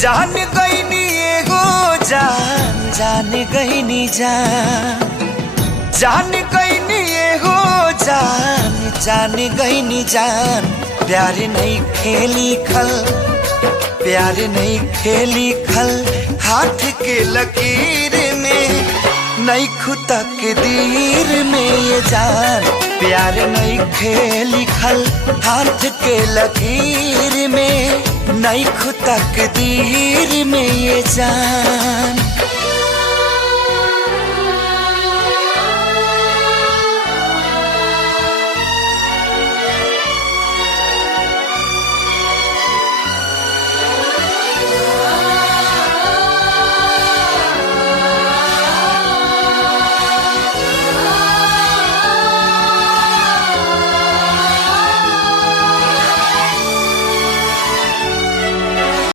जान गईनी एगो जान जान गईनी जान जान गईनी एगो जान जान गईनी जान। प्यार नहीं खेली खल प्यार नहीं खेली खल हाथ के लकीर में नहीं खुदा के दीर में ये जान। प्यार नहीं खेली खल हाथ के लकीर में नहीं खुदा के दीर में ये जान।